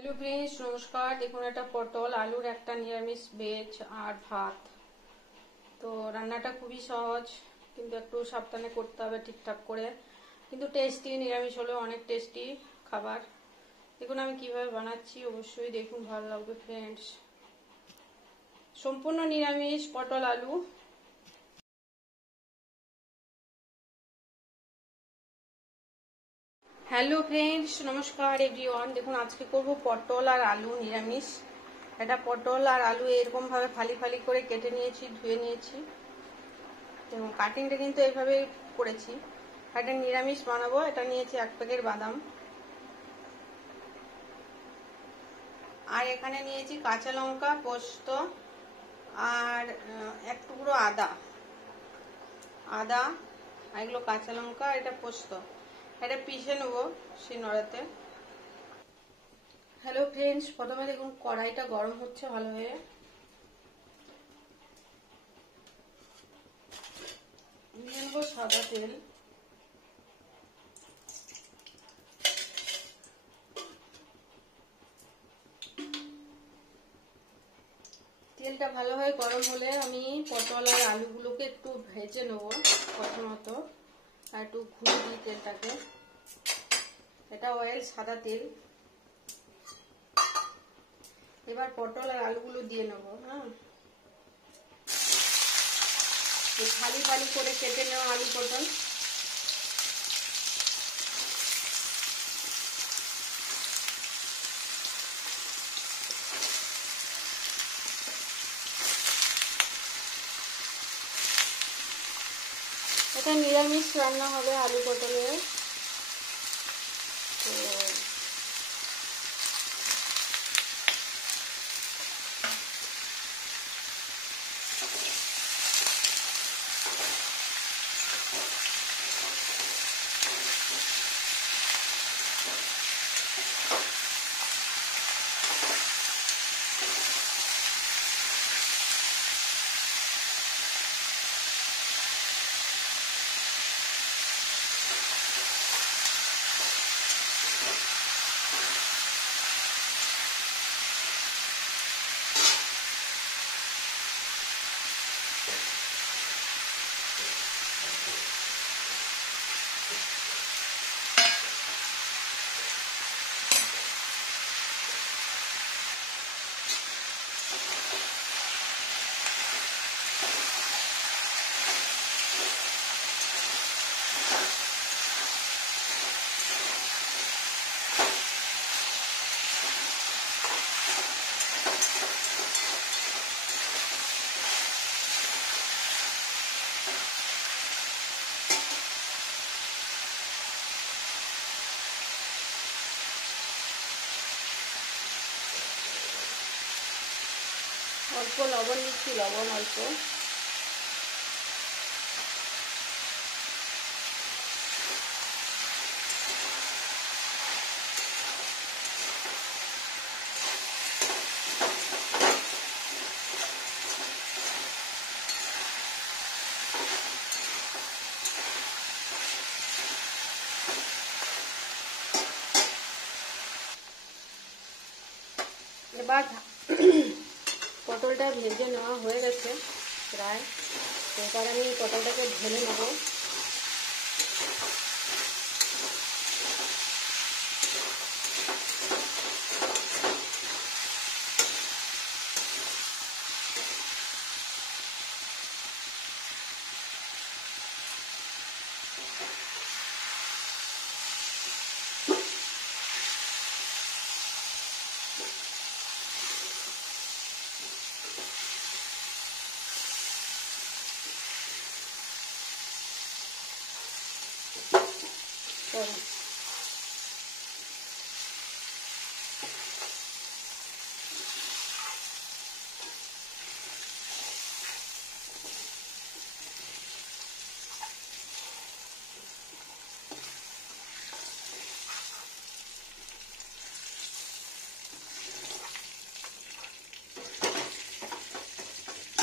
Hello friends, নমস্কার। দেখুন, একটা পটল আলুর একটা নিরামিষ ভেজ আর ভাত। তো রান্নাটা খুবই সহজ, কিন্তু একটু সাবধানে করতে হবে ঠিকঠাক করে। কিন্তু টেস্টি, নিরামিষ হলেও অনেক টেস্টি খাবার। দেখুন আমি কিভাবে বানাচ্ছি, অবশ্যই দেখুন, ভালো লাগবে ফ্রেন্ডস। সম্পূর্ণ নিরামিষ পটল আলু। হ্যালো ফ্রেন্ডস, নমস্কার এভরিওয়ান। দেখুন আজকে করব পটল আর আলু নিরামিষ। এটা পটল আর আলু এরকম ভাবে ফালি ফালি করে কেটে নিয়েছি, ধুয়ে নিয়েছি। দেখুন কাটিংটা কিন্তু এইভাবে করেছি। এটা নিরামিষ বানাবো। এটা নিয়েছি 1 প্যাকেট বাদাম, আর এখানে নিয়েছি কাঁচা লঙ্কা, পোস্ত, আর 1 টুকরো আদা। আর এগুলো কাঁচা লঙ্কা, এটা পোস্ত। এটা পিষে নেবো শিলনোড়াতে। হ্যালো ফ্রেন্ডস, প্রথমে দেখুন কড়াইটা গরম হচ্ছে ভালো হয়ে। দিয়ে নেবো সাদা তেল। তেলটা ভালোভাবে গরম হলে আমি পটল আর আলুগুলোকে একটু ভেজে নেবো প্রথমত, আর একটু ঘুরে দিই তেলটাকে। এটা অয়েল, সাদা তেল। এবার পটল আর আলুগুলো দিয়ে নেবো। হ্যাঁ, ফালি ফালি করে কেটে নেওয়া আলু পটল। এটা নিরামিষ রান্না হবে আলু পটলের। তো অল্প লবণ নিচ্ছি, লবণ অল্প। এবার পটলটা ভেজে নেওয়া হয়ে গেছে প্রায়। এবার আমি পটলটাকে ঢেলে নেব।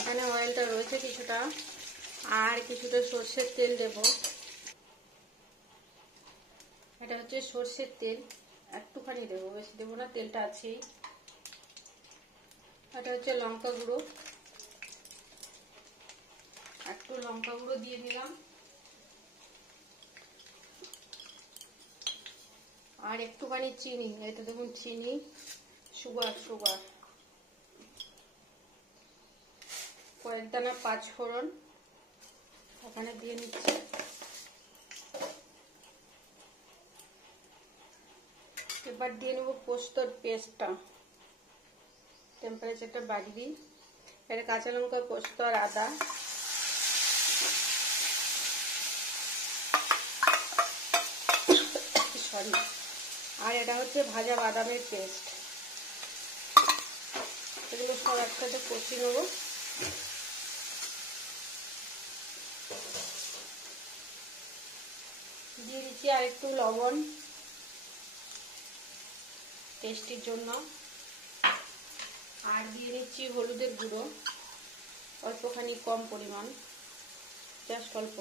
এখানে অয়েলটা রয়েছে কিছুটা, আর কিছুটা সর্ষের তেল দেব। এটা হচ্ছে সর্ষের তেল। একটুখানি দেবো, বেশি দেবো না, তেলটা আছেই। এটা হচ্ছে লঙ্কা গুঁড়ো, একটু লঙ্কা গুঁড়ো দিয়ে দিলাম, আর একটুখানি চিনি, এটা দেখুন চিনি, সুগার, কয়েক দানা 5 ফোড়ন ওখানে দিয়ে নিচ্ছি। এবার দিয়ে নেবো পোস্তর পেস্টটা, টেম্পারেচারটা বাড়িয়ে দিই। এটা কাঁচা লঙ্কা, পোস্ত আর আদা, সরি, আর এটা হচ্ছে ভাজা বাদামের পেস্ট। এগুলো সব একসাথে কষিয়ে নেবো। দিয়ে দিচ্ছি আর একটু লবণ টেস্টির জন্য, আর দিয়ে দিচ্ছি হলুদের গুঁড়ো অল্পখানি, কম পরিমাণ, জাস্ট অল্প।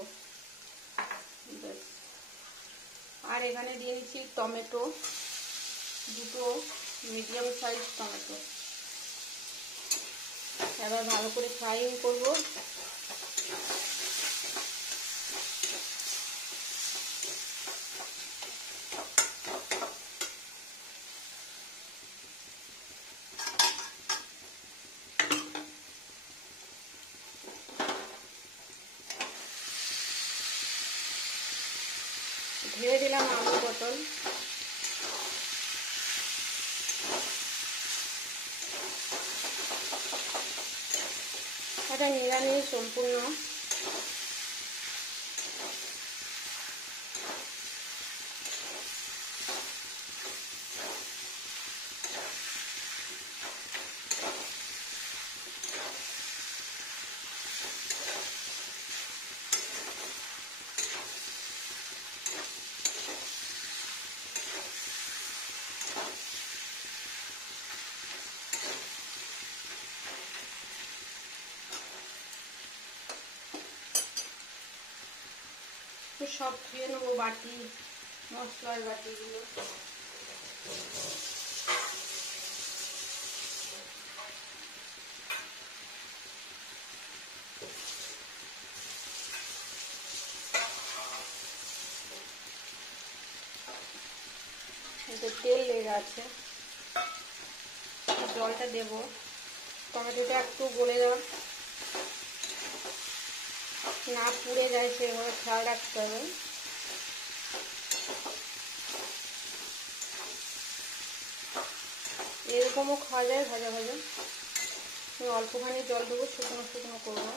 আর এখানে দিয়ে দিচ্ছি টমেটো, 2টো মিডিয়াম সাইজ টমেটো। এবার ভালো করে ফ্রাইং করব। ঢেলে দিলাম আলুর পটল। এটা নিরামিষ সম্পূর্ণ। সব ধুয়ে নেবো, বাটি, মশলার বাটিগুলো। তেল লেগে আছে, জলটা দেবো। টমেটোটা একটু গলে যাওয়ার না পুড়ে যায় সেভাবে খেয়াল রাখতে হবে। এরকমও খাওয়া যায় ভাজা ভাজা। অল্পখানি জল দেবো, শুকনো শুকনো করবো।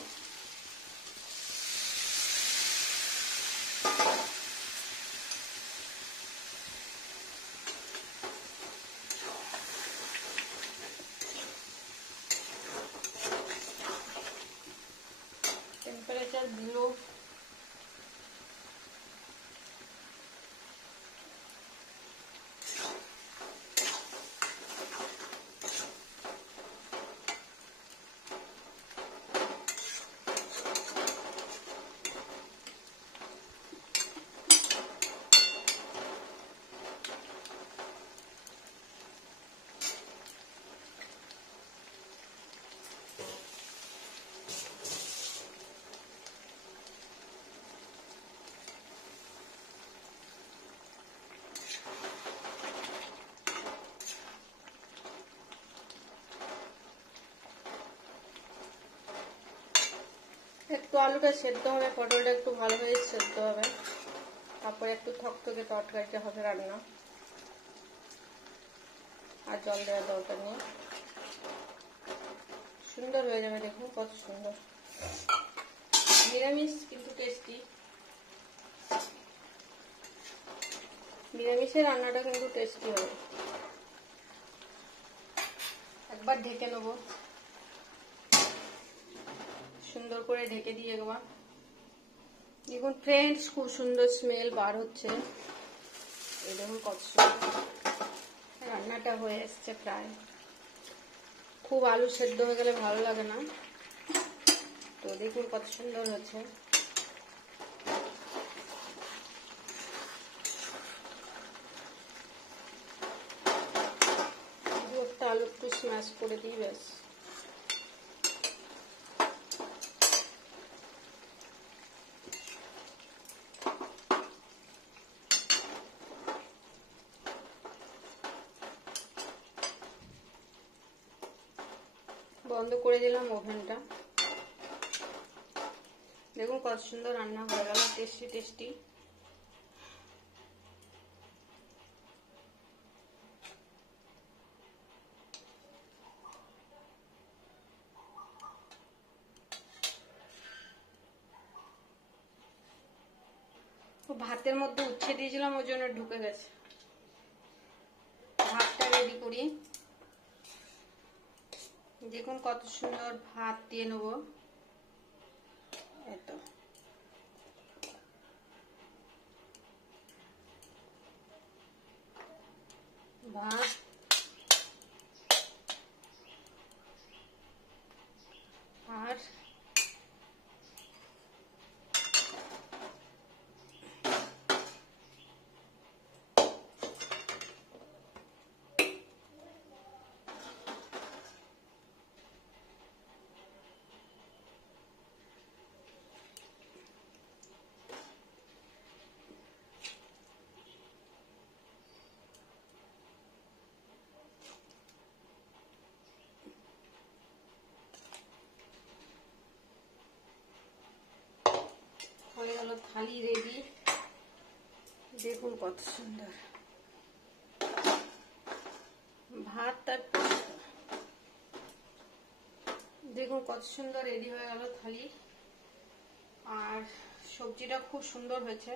টেম্পারেচার দিলো। একটু আলুটা সেদ্ধ হবে, পটলটা একটু ভালোভাবে সেদ্ধ হবে, তারপরে একটু থকথকে তরকারিটা হবে রান্না। আর জল দেওয়ার দরকার নেই, সুন্দর হয়ে যাবে। দেখুন কত সুন্দর, নিরামিষ কিন্তু টেস্টি। নিরামিষের রান্নাটা কিন্তু টেস্টি হবে। একবার ঢেকে নেব, সুন্দর করে ঢেকে দিয়ে একবার। দেখুন ফ্রেন্ডস, খুব সুন্দর স্মেল বার হচ্ছে। এই দেখুন কত সুন্দর রান্নাটা হয়ে এসছে প্রায়। খুব আলু সেদ্ধ হয়ে গেলে ভালো লাগে না, তো দেখুন কত সুন্দর হচ্ছে। ম্যাশ করে দিই ব্যাস। বন্ধ করে দিলাম ওভেনটা। দেখুন কত সুন্দর রান্না হয়ে গেল, টেস্টি টেস্টি। ভাতের মধ্যে উচ্ছে দিয়েছিলাম, ওই জন্য ঢুকে গেছে। ভাতটা রেডি করি। দেখুন কত সুন্দর ভাত দিয়ে নেব। এত ভাত আর হয়ে গেল থালি রেডি। দেখুন কত সুন্দর ভাতটা, দেখুন কত সুন্দর রেডি হয়ে গেল থালি। আর সবজিটা খুব সুন্দর হয়েছে।